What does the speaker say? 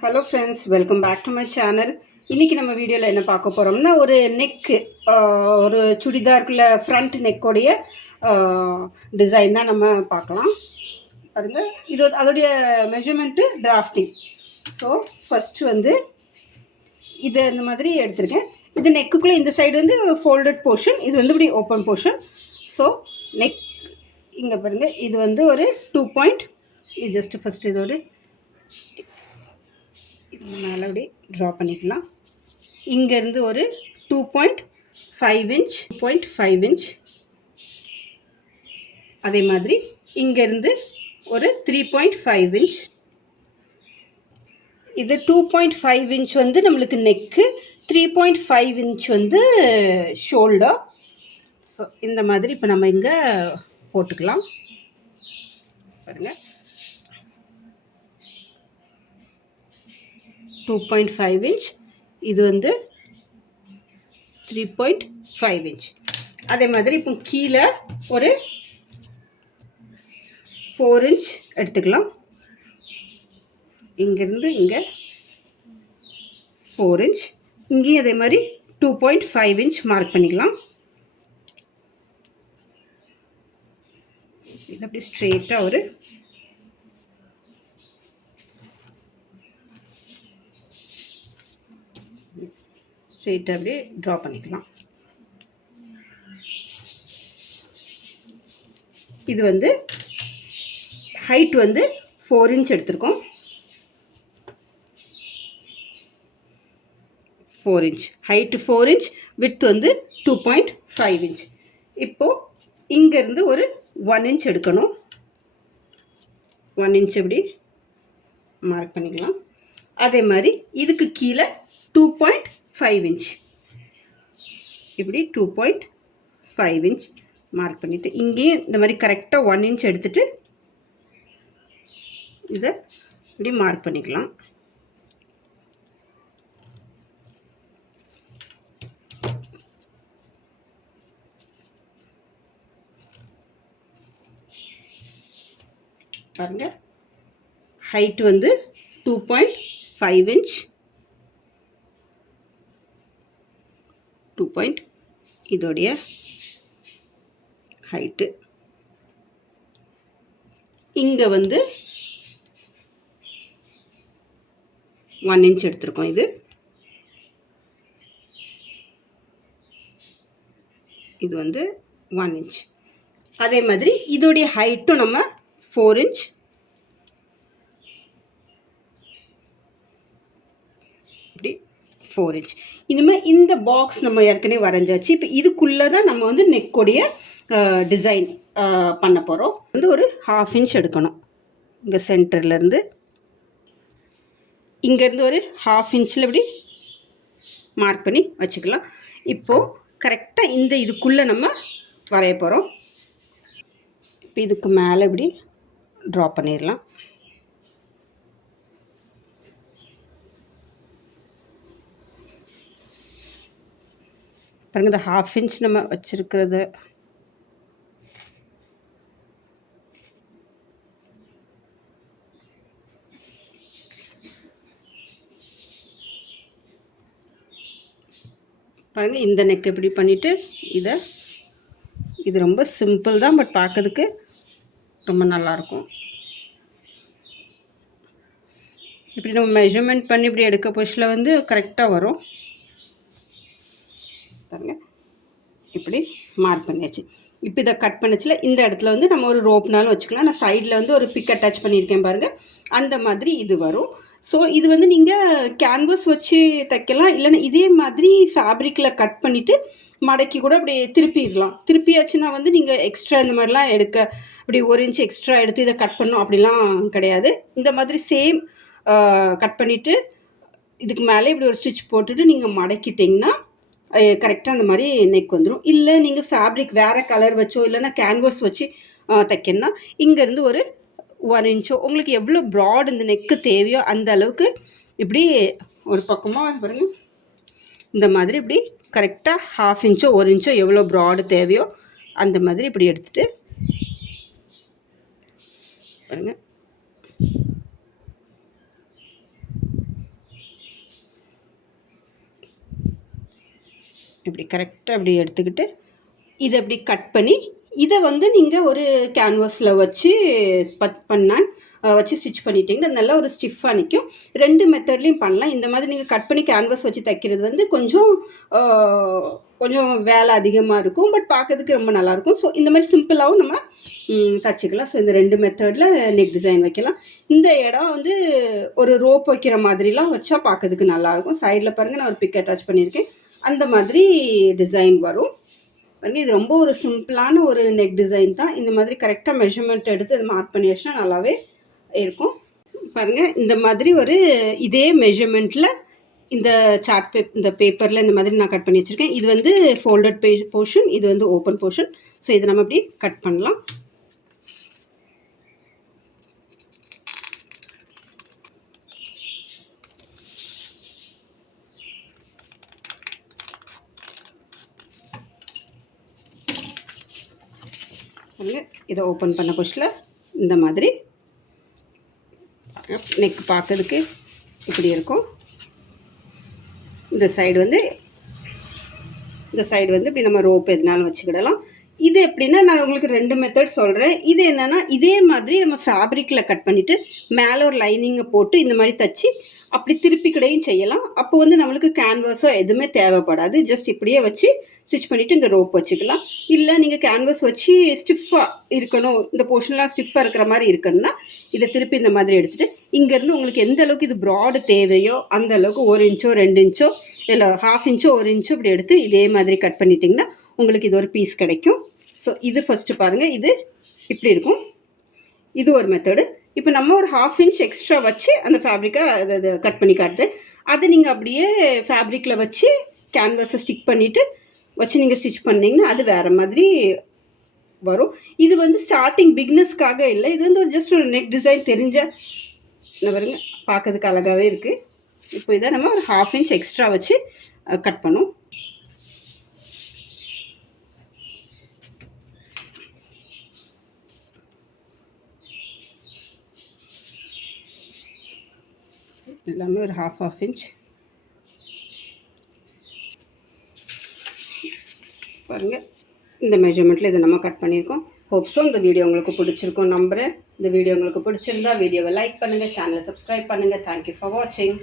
Hello friends, welcome back to my channel. இன்றைக்கி நம்ம வீடியோவில் என்ன பார்க்க போகிறோம்னா, ஒரு நெக்கு, ஒரு சுடிதாருக்குள்ள ஃப்ரண்ட் நெக்கோடைய டிசைன் தான் நம்ம பார்க்கலாம். பாருங்கள், இது அதோடைய மெஷர்மெண்ட்டு டிராஃப்டிங். ஸோ ஃபஸ்ட்டு வந்து இதை இந்த மாதிரி எடுத்திருக்கேன். இது நெக்குக்குள்ளே இந்த சைடு வந்து ஃபோல்டட் போர்ஷன், இது வந்து இப்படி ஓப்பன் போர்ஷன். ஸோ நெக் இங்கே பாருங்கள், இது வந்து ஒரு 2 பாயிண்ட். இது ஜஸ்ட்டு ஃபஸ்ட்டு இதோட மேலே அப்படி ட்ரா பண்ணிக்கலாம். இங்கேருந்து ஒரு 2.5 இன்ச் 2.5 இன்ச். அதே மாதிரி இங்கேருந்து ஒரு 3.5 இன்ச். இது 2.5 இன்ச் வந்து நம்மளுக்கு நெக்கு, 3.5 இன்ச் வந்து ஷோல்டர். ஸோ இந்த மாதிரி இப்போ நம்ம இங்கே போட்டுக்கலாம். பாருங்கள், 2.5 இன்ச், இது வந்து 3.5 இன்ச். அதே மாதிரி இப்போ கீழே ஒரு 4 இன்ச் எடுத்துக்கலாம். இங்கேருந்து இங்கே 4 இன்ச், இங்கேயும் அதே மாதிரி 2.5 இன்ச் மார்க் பண்ணிக்கலாம். இது அப்படி ஸ்ட்ரெயிட்டாக ஒரு ஸ்ட்ரெயிட்டாக அப்படியே ட்ரா பண்ணிக்கலாம். இது வந்து ஹைட் வந்து 4 இன்ச் எடுத்திருக்கோம். 4 இன்ச் ஹைட்டு, 4 இன்ச் விட்த் வந்து 2.5 இன்ச். இப்போது இங்கேருந்து ஒரு 1 இன்ச் எடுக்கணும். 1 இன்ச் அப்படி மார்க் பண்ணிக்கலாம். அதே மாதிரி இதுக்கு கீழே 2.5 இன்ச், இப்படி 2.5 இன்ச் மார்க் பண்ணிவிட்டு இங்கேயும் இந்த மாதிரி கரெக்டாக 1 இன்ச் எடுத்துகிட்டு இதை இப்படி மார்க் பண்ணிக்கலாம். பாருங்கள், ஹைட் வந்து 2.5 இன்ச், 2 இதோடைய ஹைட்டு. இங்கே வந்து 1 இன்ச் எடுத்திருக்கோம். இது வந்து 1 இன்ச். அதே மாதிரி இதோடைய ஹைட்டும் நம்ம 4 இன்ச். இப்படி 4 இன்ச். இனிமேல் இந்த பாக்ஸ் நம்ம ஏற்கனவே வரைஞ்சாச்சு. இப்போ இதுக்குள்ளே தான் நம்ம வந்து நெக்கோடைய டிசைன் பண்ண போகிறோம். வந்து ஒரு 1/2 இன்ச் எடுக்கணும். இங்கே சென்டர்லேருந்து இங்கேருந்து ஒரு 1/2 இன்ச்சில் இப்படி மார்க் பண்ணி வச்சுக்கலாம். இப்போது கரெக்டாக இந்த இதுக்குள்ளே நம்ம வரைய போகிறோம். இப்போ இதுக்கு மேலே இப்படி ட்ரா பண்ணிடலாம். பாருங்கள், இந்த 1/2 இன்ச் நம்ம வச்சுருக்கிறது பாருங்கள். இந்த நெக் இப்படி பண்ணிவிட்டு இது ரொம்ப சிம்பிள் தான், பட் பார்க்கறதுக்கு ரொம்ப நல்லாயிருக்கும். இப்படி நம்ம மெஷர்மெண்ட் பண்ணி இப்படி எடுக்க பொசிஷனில் வந்து கரெக்டாக வரும். பாருங்கள், இப்படி மார்க் பண்ணியாச்சு. இப்போ இதை கட் பண்ணிச்சில் இந்த இடத்துல வந்து நம்ம ஒரு ரோப்னாலும் வச்சுக்கலாம். நான் சைடில் வந்து ஒரு பிக் அட்டாச் பண்ணியிருக்கேன் பாருங்கள், அந்த மாதிரி இது வரும். ஸோ இது வந்து நீங்கள் கேன்வஸ் வச்சு தைக்கலாம், இல்லைன்னா இதே மாதிரி ஃபேப்ரிக்கில் கட் பண்ணிவிட்டு மடக்கி கூட அப்படி திருப்பிடலாம். திருப்பியாச்சுன்னா வந்து நீங்கள் எக்ஸ்ட்ரா இந்த மாதிரிலாம் எடுக்க இப்படி 1 இன்ச் எக்ஸ்ட்ரா எடுத்து இதை கட் பண்ணணும் அப்படிலாம் கிடையாது. இந்த மாதிரி சேம் கட் பண்ணிவிட்டு இதுக்கு மேலே இப்படி ஒரு ஸ்டிச் போட்டுட்டு நீங்கள் மடக்கிட்டிங்கன்னா கரெக்டாக அந்த மாதிரி நெக் வந்துடும். இல்லை நீங்கள் ஃபேப்ரிக் வேறு கலர் வச்சோ இல்லைன்னா கேன்வஸ் வச்சு தைக்கணும்னா இங்கேருந்து ஒரு 1 இன்ச்சோ உங்களுக்கு எவ்வளோ ப்ராட் இந்த நெக்கு தேவையோ அந்த அளவுக்கு இப்படி ஒரு பக்கமாக பாருங்கள், இந்த மாதிரி இப்படி கரெக்டாக 1/2 இன்ச்சோ 1 இன்ச்சோ எவ்வளோ ப்ராடு தேவையோ அந்த மாதிரி இப்படி எடுத்துகிட்டு பாருங்கள். இப்படி கரெக்டாக இப்படி எடுத்துக்கிட்டு இதை அப்படி கட் பண்ணி இதை வந்து நீங்கள் ஒரு கேன்வாஸில் வச்சு வச்சு ஸ்டிச் பண்ணிட்டீங்கன்னா நல்லா ஒரு ஸ்டிஃபாக நிற்கும். 2 மெத்தட்லேயும் பண்ணலாம். இந்த மாதிரி நீங்கள் கட் பண்ணி கேன்வாஸ் வச்சு தைக்கிறது வந்து கொஞ்சம் வேலை அதிகமாக இருக்கும், பட் பார்க்கறதுக்கு ரொம்ப நல்லாயிருக்கும். ஸோ இந்த மாதிரி சிம்பிளாகவும் நம்ம தச்சுக்கலாம். ஸோ இந்த 2 மெத்தடில் நெக் டிசைன் வைக்கலாம். இந்த இடம் வந்து ஒரு ரோப் வைக்கிற மாதிரிலாம் வச்சா பார்க்கறதுக்கு நல்லாயிருக்கும். சைடில் பாருங்கள், நான் ஒரு பிக் அட்டாச் பண்ணியிருக்கேன். அந்த மாதிரி டிசைன் வரும் பாருங்கள். இது ரொம்ப ஒரு சிம்பிளான ஒரு நெக் டிசைன் தான். இந்த மாதிரி கரெக்டாக மெஷர்மெண்ட் எடுத்து அது மார்க் பண்ணி வச்சுன்னா நல்லாவே இருக்கும். பாருங்கள், இந்த மாதிரி ஒரு இதே மெஷர்மெண்ட்டில் இந்த இந்த பேப்பரில் இந்த மாதிரி நான் கட் பண்ணி வச்சுருக்கேன். இது வந்து ஃபோல்டட் போர்ஷன், இது வந்து ஓப்பன் போர்ஷன். ஸோ இதை நம்ம அப்படி கட் பண்ணலாம். இதை ஓப்பன் பண்ண கொஸ்டில் இந்த மாதிரி நெக் பார்க்கறதுக்கு இப்படி இருக்கும். இந்த சைடு வந்து இப்படி நம்ம ரோப் எதுனாலும் வச்சுக்கிடலாம். இது எப்படின்னா, நான் உங்களுக்கு 2 மெத்தட் சொல்கிறேன். இது என்னென்னா, இதே மாதிரி நம்ம ஃபேப்ரிக்கில் கட் பண்ணிவிட்டு மேலே ஒரு லைனிங்கை போட்டு இந்த மாதிரி தச்சு அப்படி திருப்பிக்கிடையும் செய்யலாம். அப்போ வந்து நம்மளுக்கு கேன்வாஸோ எதுவுமே தேவைப்படாது. ஜஸ்ட் இப்படியே வச்சு ஸ்டிச் பண்ணிவிட்டு இங்கே ரோப் வச்சுக்கலாம். இல்லை நீங்கள் கேன்வாஸ் வச்சு ஸ்டிஃபாக இருக்கணும், இந்த போர்ஷன்லாம் ஸ்டிஃபாக இருக்கிற மாதிரி இருக்கணும்னா இதை திருப்பி இந்த மாதிரி எடுத்துகிட்டு இங்கேருந்து உங்களுக்கு எந்த அளவுக்கு இது ப்ராடு தேவையோ அந்த அளவுக்கு 1 இன்ச்சோ 2 இன்ச்சோ இல்லை 1/2 இன்ச்சோ 1 இன்ச்சோ இப்படி எடுத்து இதே மாதிரி கட் பண்ணிட்டிங்கன்னா உங்களுக்கு இது ஒரு பீஸ் கிடைக்கும். ஸோ இது ஃபஸ்ட்டு பாருங்கள், இது இப்படி இருக்கும். இது ஒரு மெத்தடு. இப்போ நம்ம ஒரு 1/2 இன்ச் எக்ஸ்ட்ரா வச்சு அந்த ஃபேப்ரிக்கை அதை கட் பண்ணி காட்டுது. அதை நீங்கள் அப்படியே ஃபேப்ரிக்கில் வச்சு கேன்வாஸை ஸ்டிக் பண்ணிவிட்டு வச்சு நீங்கள் ஸ்டிச் பண்ணிங்கன்னா அது வேறு மாதிரி வரும். இது வந்து ஸ்டார்டிங் பிக்னஸ்க்காக இல்லை, இது வந்து ஒரு ஜஸ்ட் ஒரு நெக் டிசைன் தெரிஞ்ச பாருங்க, பார்க்கறதுக்கு அழகாகவே இருக்குது. இப்போ இதை நம்ம ஒரு 1/2 இன்ச் எக்ஸ்ட்ரா வச்சு கட் பண்ணோம். எல்லாமே ஒரு 1/2 இன்ச் பாருங்கள். இந்த மெஷர்மெண்ட்டில் இதை நம்ம கட் பண்ணியிருக்கோம். ஹோப்ஸோ இந்த வீடியோ உங்களுக்கு பிடிச்சிருக்கும் நம்புகிறேன். இந்த வீடியோ உங்களுக்கு பிடிச்சிருந்தா வீடியோவை லைக் பண்ணுங்கள், சேனலை சப்ஸ்கிரைப் பண்ணுங்கள். தேங்க்யூ ஃபார் வாட்சிங்.